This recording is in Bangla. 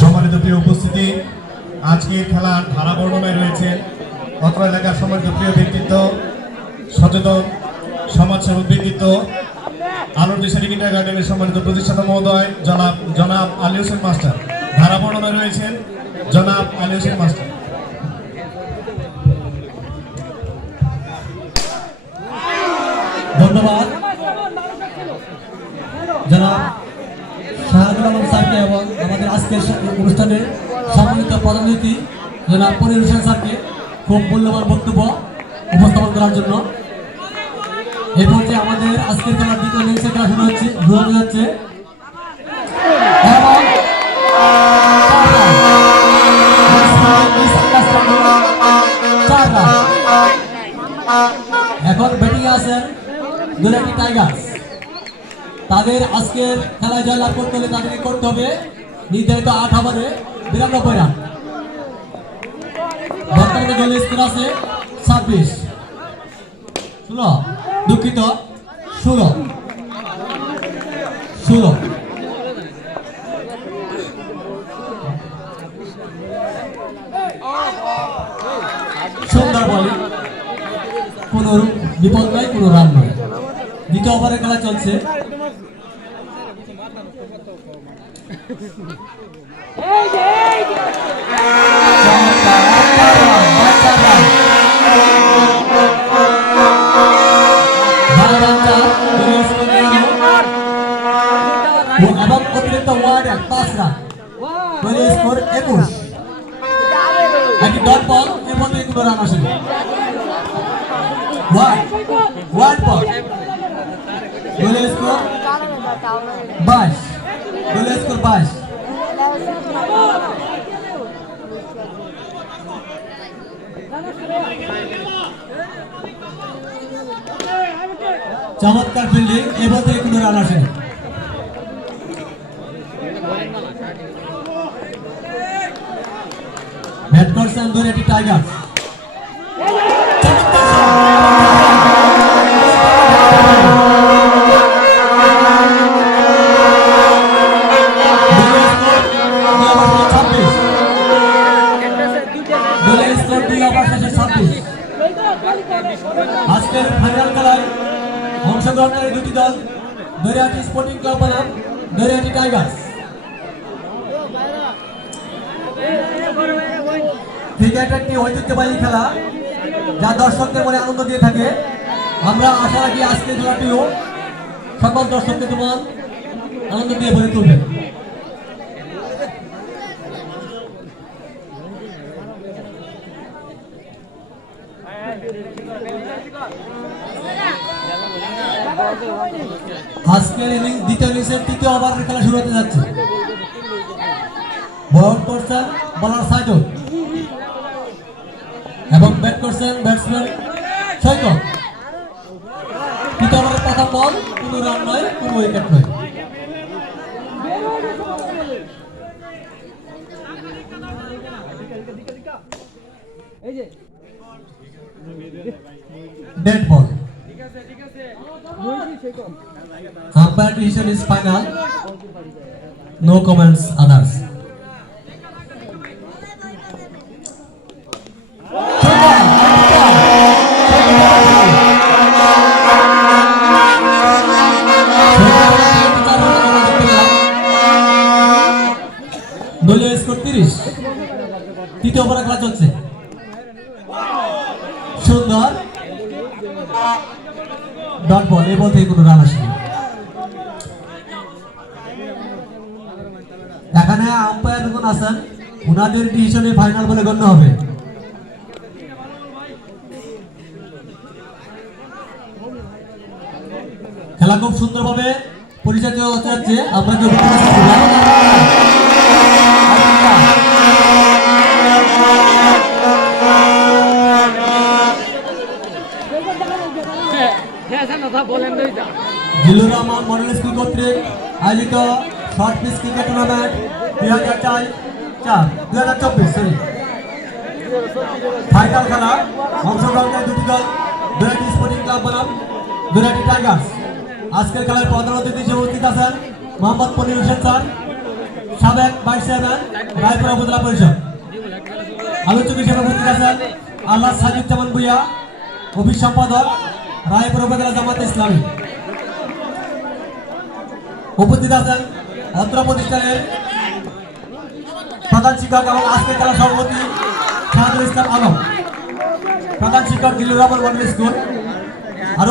সম্মানিত প্রিয় উপস্থিতি, আজকের খেলার ধারা বর্ণনায় রয়েছেন অত্র এলাকার সম্মানিত প্রিয় ব্যক্তিত্ব, সচেতন সমাজসেবক ব্যক্তিত্ব, আলোরদেশালী কিন্ডারগার্টেনের সম্মানিত প্রতিষ্ঠাতা মহোদয় জনাব আলী হোসেন মাস্টার। ধারা বর্ণনায় রয়েছেন জনাব আলী হোসেন মাস্টার। ধন্যবাদ জনাব শাহাদুল আলম স্যারকে এবং আমাদের আজকের অনুষ্ঠানের সম্মানিত প্রধান অতিথি জনাব পনির হোসেন স্যারকে খুব মূল্যবান বক্তব্য উপস্থাপন করার জন্য। এই পর্যায়ে আমাদের আজকের খেলার দ্বিতীয় ইনিংসে খেলা শুরু হচ্ছে এবং এখন ব্যাটিং আছেন দুরাটি টাইগার্স। তাদের আজকের খেলায় জয়লাভ করতে হলে তাদেরকে করতে হবে নির্ধারিত 8 ওভারে 92 রান। বর্তমানে দলের স্কোর আছে 26, দুঃখিত 16। সুন্দর বলে, কোন বিপদ নয়, কোন রান নয়। দ্বিতীয় ওভারে খেলা চলছে। এবং অতিরিক্ত ওয়ার্ডে 5 রান, স্কোর 21। একটি ডট বল, এর মধ্যে কোনো রান আসেনি। ওয়ার্ড বল, দলের স্কোর 22। চমৎকার ফিল্ডিং, এবার থেকে কোনো রান আসেনি। ব্যাট করছেন দুরাটি টাইগার্স। আজকের ফাইনাল খেলায় অংশগ্রহণকারী দুটি দল দরিয়াটি স্পোর্টিং ক্লাব বনাম দরিয়াটি টাইগার্স। ক্রিকেট একটি ঐতিহ্যবাহী খেলা যা দর্শকদের মনে আনন্দ দিয়ে থাকে। আমরা আশা রাখি আজকের খেলাটিও সকল দর্শককে তোমার আনন্দ দিয়ে ভরে তুলবে। আজকের দ্বিতীয় ইনিংসের তৃতীয় ওভারের খেলা শুরু হতে যাচ্ছে। বল করছেন বোলার সাইদুল এবং ব্যাট করছেন ব্যাটসম্যান সৈকত। তৃতীয় ওভারের প্রথম বল, কোনো রান নয়, কোনো উইকেট নয়। Dead ball. Umpire decision is final. No comments others. দলীয় স্কোর 30। তৃতীয় ওভারে খেলা চলছে। সুন্দর ডট বল, এ বল থেকে কোনো রান আসেনি। এখানে আম্পায়ার যখন আছেন ওনাদের ডিসিশনে ফাইনাল বলে গণ্য হবে। খেলা খুব সুন্দরভাবে পরিচালিত হতে যাচ্ছে। আমরা যে জিলুর রহমান মডেল স্কুল কর্তৃক আয়োজিত short pitch cricket tournament 2024 final খেলা অংশগ্রহণকারী দুটি দল দুরাটি স্পোর্টিং ক্লাব বনাম দুরাটি টাইগার্স। আজকের খেলায় প্রধান অতিথি হিসেবে উপস্থিত আছেন মোহাম্মদ পনির হোসেন স্যার, সাবেক ভাইস চেয়ারম্যান রায়পুর উপজেলা পরিষদ। আলোচক হিসেবে উপস্থিত আছেন আল্লাহ সাজিদুজ্জামান ভূঁইয়া, অফিস সম্পাদক রায়পুর উপজেলা জামায়াতে ইসলামী। উপস্থিত আছেন অত্র প্রতিষ্ঠানের প্রধান শিক্ষক এবং আজকের খেলা সভাপতি শাহাদুল ইসলাম আলম, প্রধান শিক্ষক দিলুর রহমান মডেল স্কুল।